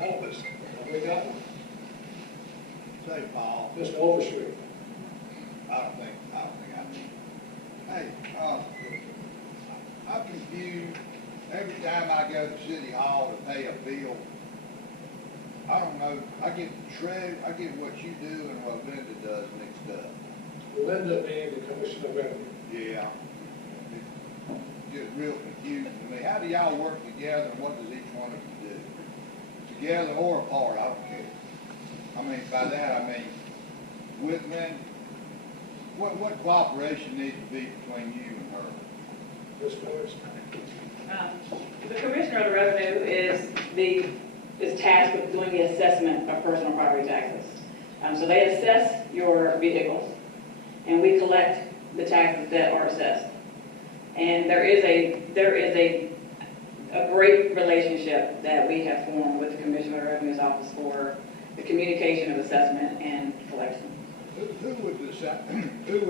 Elvis, have we got one? Say, Paul, Mr. Overstreet. I don't think I need. Hey, I'm confused. Every time I go to City Hall to pay a bill, I don't know, I get what you do and what Linda does mixed up. Linda being the Commissioner of Revenue. Yeah. It gets real confusing to me. How do y'all work together and what does each one of you do? Together or apart, I don't care. I mean, by that I mean, with Linda, what cooperation needs to be between you and her? Ms. Lewis. The Commissioner of the Revenue is tasked with doing the assessment of personal property taxes. So they assess your vehicles, and we collect the taxes that are assessed. And there is a great relationship that we have formed with the Commissioner of the Revenue's Office for the communication of assessment and collection. Who would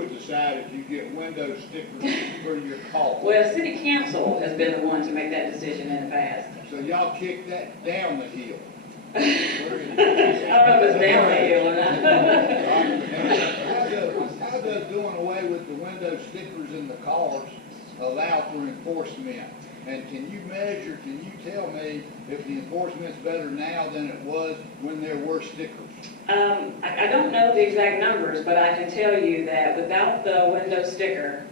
decide if you get window stickers for your car? Well, City Council has been the one to make that decision in the past. So y'all kick that down the hill. I don't know if it's down the hill or not. How does doing away with the window stickers in the cars allow for enforcement? And can you tell me if the enforcement's better now than it was when there were stickers? I don't know the exact numbers, but I can tell you that without the window sticker,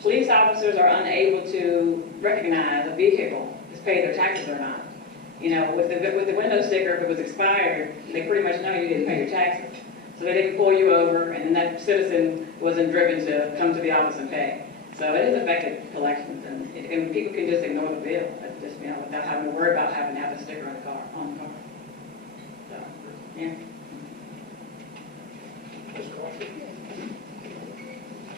police officers are unable to recognize a vehicle has paid their taxes or not. You know, with the window sticker, if it was expired, they pretty much know you didn't pay your taxes. So they didn't pull you over, and then that citizen wasn't driven to come to the office and pay. So it has affected collections, and people can just ignore the bill, just, you know, without having to worry about having to have a sticker on the car. So, yeah. Ms. Crawford.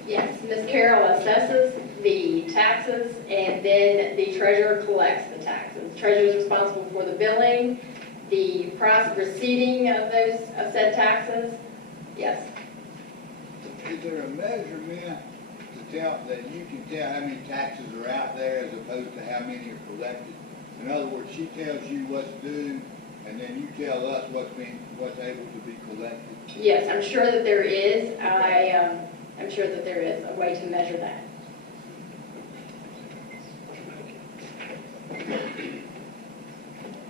Yes, Ms. Carroll assesses the taxes, and then the treasurer collects the taxes. The treasurer is responsible for the billing, the receiving of those said taxes. Yes. Is there a measurement to tell that you can tell how many taxes are out there as opposed to how many are collected? In other words, she tells you what's due, and then you tell us what's able to be collected. Yes, I'm sure that there is. I'm sure that there is a way to measure that.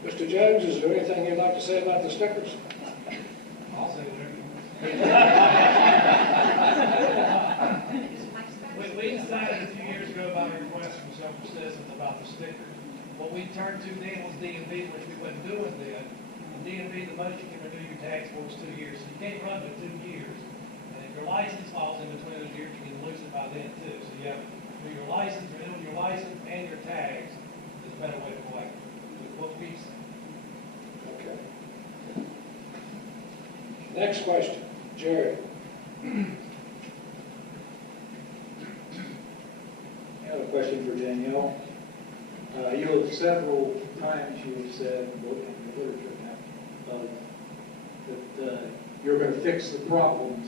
Mr. Jones, is there anything you'd like to say about the stickers? I'll say it. We decided a few years ago by a request from several citizens about the stickers. What we turned to then was DMV, which we wasn't doing then. And DMV, the most you can renew your tax for is 2 years. So you can't run to 2 years. And if your license falls in between those years, you can lose it by then too. So you have to do your license, renewing your license and your tags is a better way to collect it. With what we say. Okay. Next question, Jerry. I have a question for Danielle. You have several times you have said in the literature now that you're going to fix the problems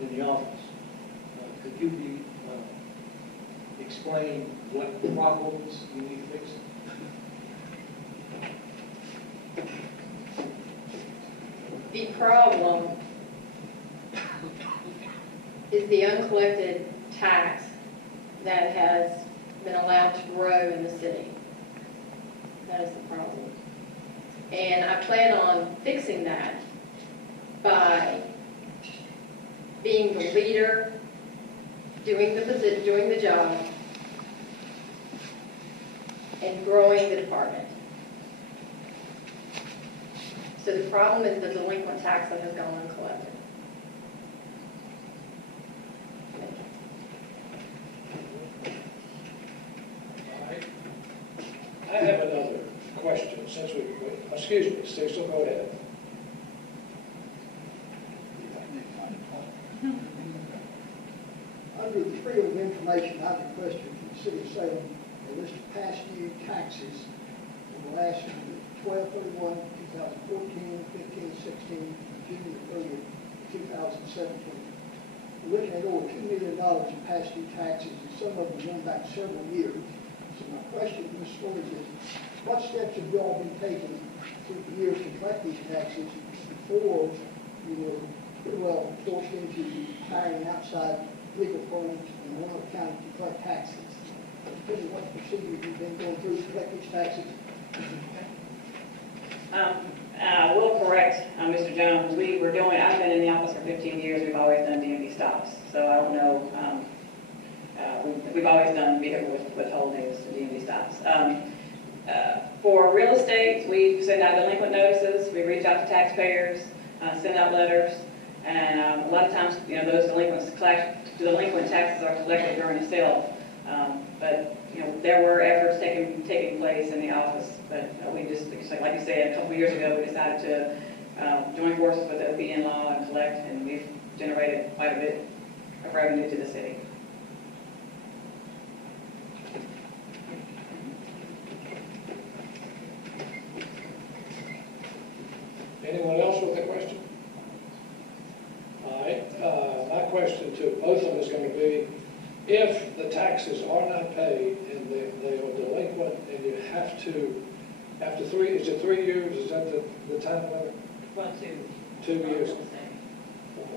in the office. Could you explain what problems you need fixing? The problem is the uncollected tax that has been allowed to grow in the city. That is the problem. And I plan on fixing that by being the leader, doing the job, and growing the department. So the problem is the delinquent tax that has gone uncollected. All right. I have another question since excuse me, Cecil, go ahead. Under the freedom of information, I've requested from the city of Salem a list of past due taxes from the last 12/31/2014, 15, 16, June 30th, 2017. We're looking at over $2 million in past due taxes, and some of them going back several years. So my question to Ms. Flores is, what steps have y'all been taking through the years to collect these taxes before you were pretty well forced into hiring outside legal firms in Roanoke County to collect taxes? Tell me what procedure you've been going through to collect these taxes. I will correct Mr. Jones. I've been in the office for 15 years. We've always done DMV stops. So I don't know, we've always done vehicle withholdings, DMV stops. For real estate, we send out delinquent notices. We reach out to taxpayers, send out letters. And a lot of times, those delinquent taxes are collected during a sale. But there were efforts taking place in the office, but we just, like you said, a couple of years ago, we decided to join forces with OPN law and collect, and we've generated quite a bit of revenue to the city. Anyone else with a question? All right, my question to both of them is going to be, if the taxes are not paid and they are delinquent and you have to, after 3 years, is that the time limit? Well, 2 years.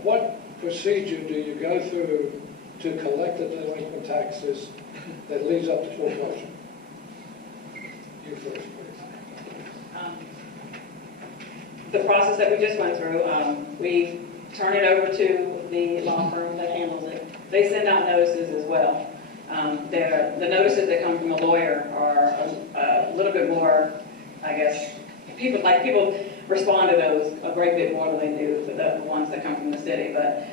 What procedure do you go through to collect the delinquent taxes that leads up to foreclosure? You first, please. The process that we just went through, we turn it over to the law firm that handles it. They send out notices as well. The notices that come from a lawyer are a little bit more, I guess, people respond to those a great bit more than they do for the ones that come from the city. But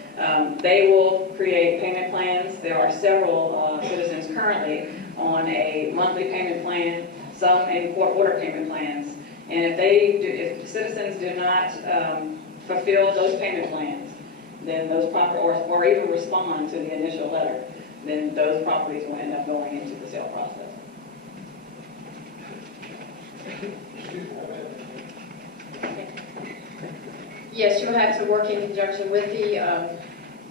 they will create payment plans. There are several citizens currently on a monthly payment plan, some in court order payment plans. And if citizens do not fulfill those payment plans, then those properties, or even respond to the initial letter, then those properties will end up going into the sale process. Yes, you'll have to work in conjunction with the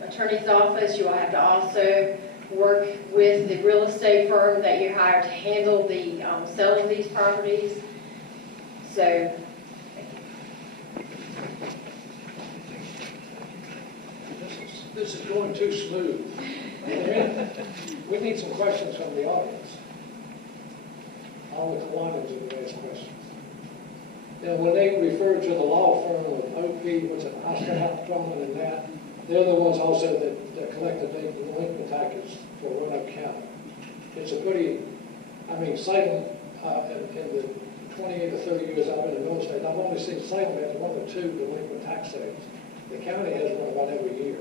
attorney's office. You'll have to also work with the real estate firm that you hire to handle the sale of these properties. So, This is going too smooth. We need some questions from the audience. All the Kiwanis have asked questions. When they refer to the law firm with OP, what's it, Osterhout, and that, they're the ones also that collect the delinquent taxes for Roanoke County. It's a pretty, Salem, in the 28 or 30 years I've been in real estate, I've only seen Salem has 1 or 2 delinquent tax sales. The county has one about every year,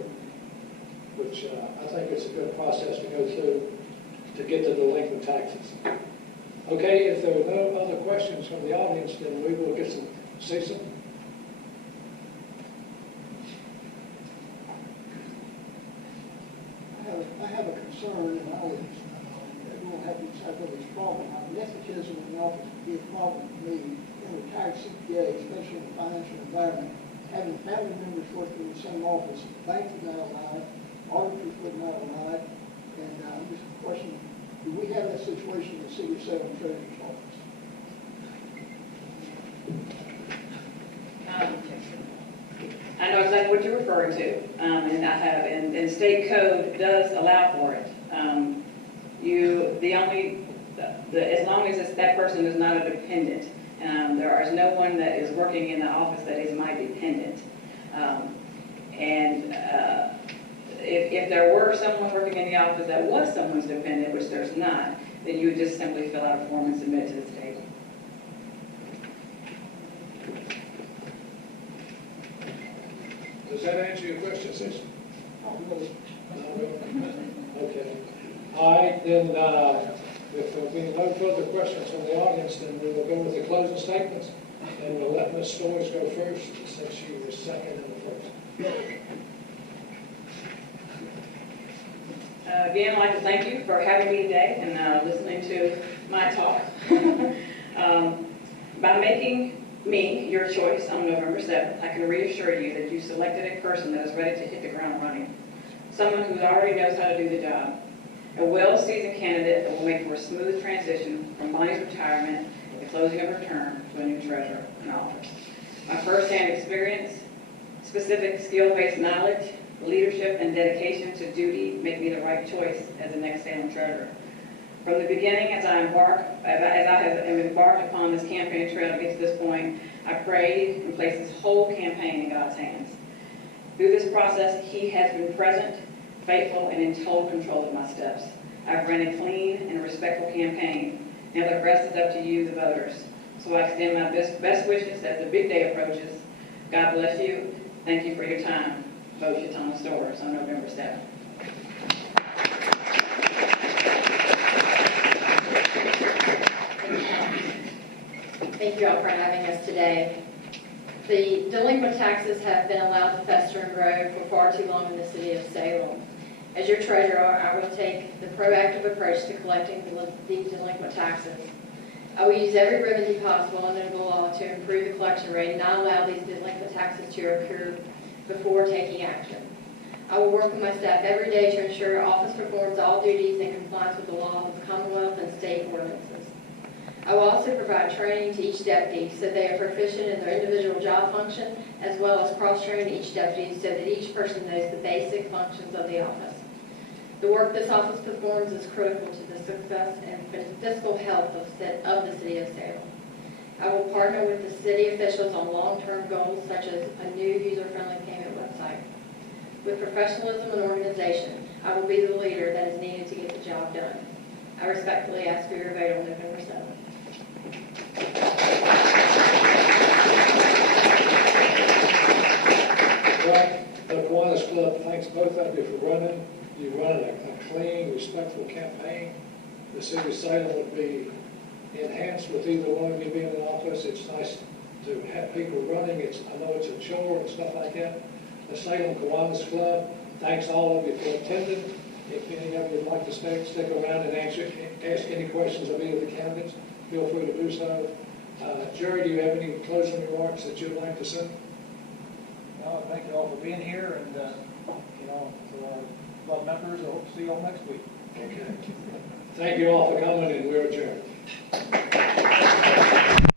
which I think it's a good process to go through to get the delinquent taxes. Okay, if there are no other questions from the audience, then we will get some, Cecil? I have a concern, and everyone have to decide whether it's a problem. Nepotism in the office can be a problem to me. In a retired CPA, especially in a financial environment, having family members working in the same office, banks would not allow it, auditors would not allow it, and I'm just questioning, do we have that situation in the city of Salem Treasurer's office? I know exactly what you're referring to, and I have, and state code does allow for it. As long as that person is not a dependent, there is no one that is working in the office that is my dependent. If there were someone working in the office that was someone's dependent, which there's not, then you would just simply fill out a form and submit it to the state. Does that answer your question, Cecil? Okay. All right, then, if there will be no further questions from the audience, then we will go with the closing statements, and we'll let Ms. Storrs go first, since she was second and the first. Again, I'd like to thank you for having me today and listening to my talk. By making me your choice on November 7th, I can reassure you that you selected a person that is ready to hit the ground running, someone who already knows how to do the job, a well-seasoned candidate that will make for a smooth transition from Bonnie's retirement the closing of her term to a new treasurer in office. My firsthand experience, specific skill-based knowledge, leadership, and dedication to duty make me the right choice as the next Salem treasurer. From the beginning, as I have embarked upon this campaign trail to get to this point, I prayed and placed this whole campaign in God's hands. Through this process, He has been present, faithful, and in total control of my steps. I've ran a clean and respectful campaign. Now the rest is up to you, the voters. So I extend my best wishes as the big day approaches. God bless you. Thank you for your time. Vote your Thomas Doors on November 7th. Thank you all for having us today. The delinquent taxes have been allowed to fester and grow for far too long in the city of Salem. As your treasurer, I will take the proactive approach to collecting the delinquent taxes. I will use every remedy possible under the law to improve the collection rate and not allow these delinquent taxes to occur before taking action. I will work with my staff every day to ensure our office performs all duties in compliance with the law of the Commonwealth and state ordinances. I will also provide training to each deputy so they are proficient in their individual job function, as well as cross-train each deputy so that each person knows the basic functions of the office. The work this office performs is critical to the success and fiscal health of the city of Salem. I will partner with the city officials on long-term goals such as a new user-friendly payment website. With professionalism and organization, I will be the leader that is needed to get the job done. I respectfully ask for your vote on November 7th. Well, the Kiwanis Club thanks both of you for running. You run a clean, respectful campaign. The city of Salem would be enhanced with either one of you being in office. It's nice to have people running. I know it's a chore and stuff like that. The Salem Kiwanis Club thanks all of you for attending. If any of you would like to stick around and ask any questions of either of the candidates, feel free to do so. Jerry, do you have any closing remarks that you'd like to say? No, thank you all for being here, and, to our club members, I hope to see you all next week. Okay. Thank you all for coming, and we're adjourned.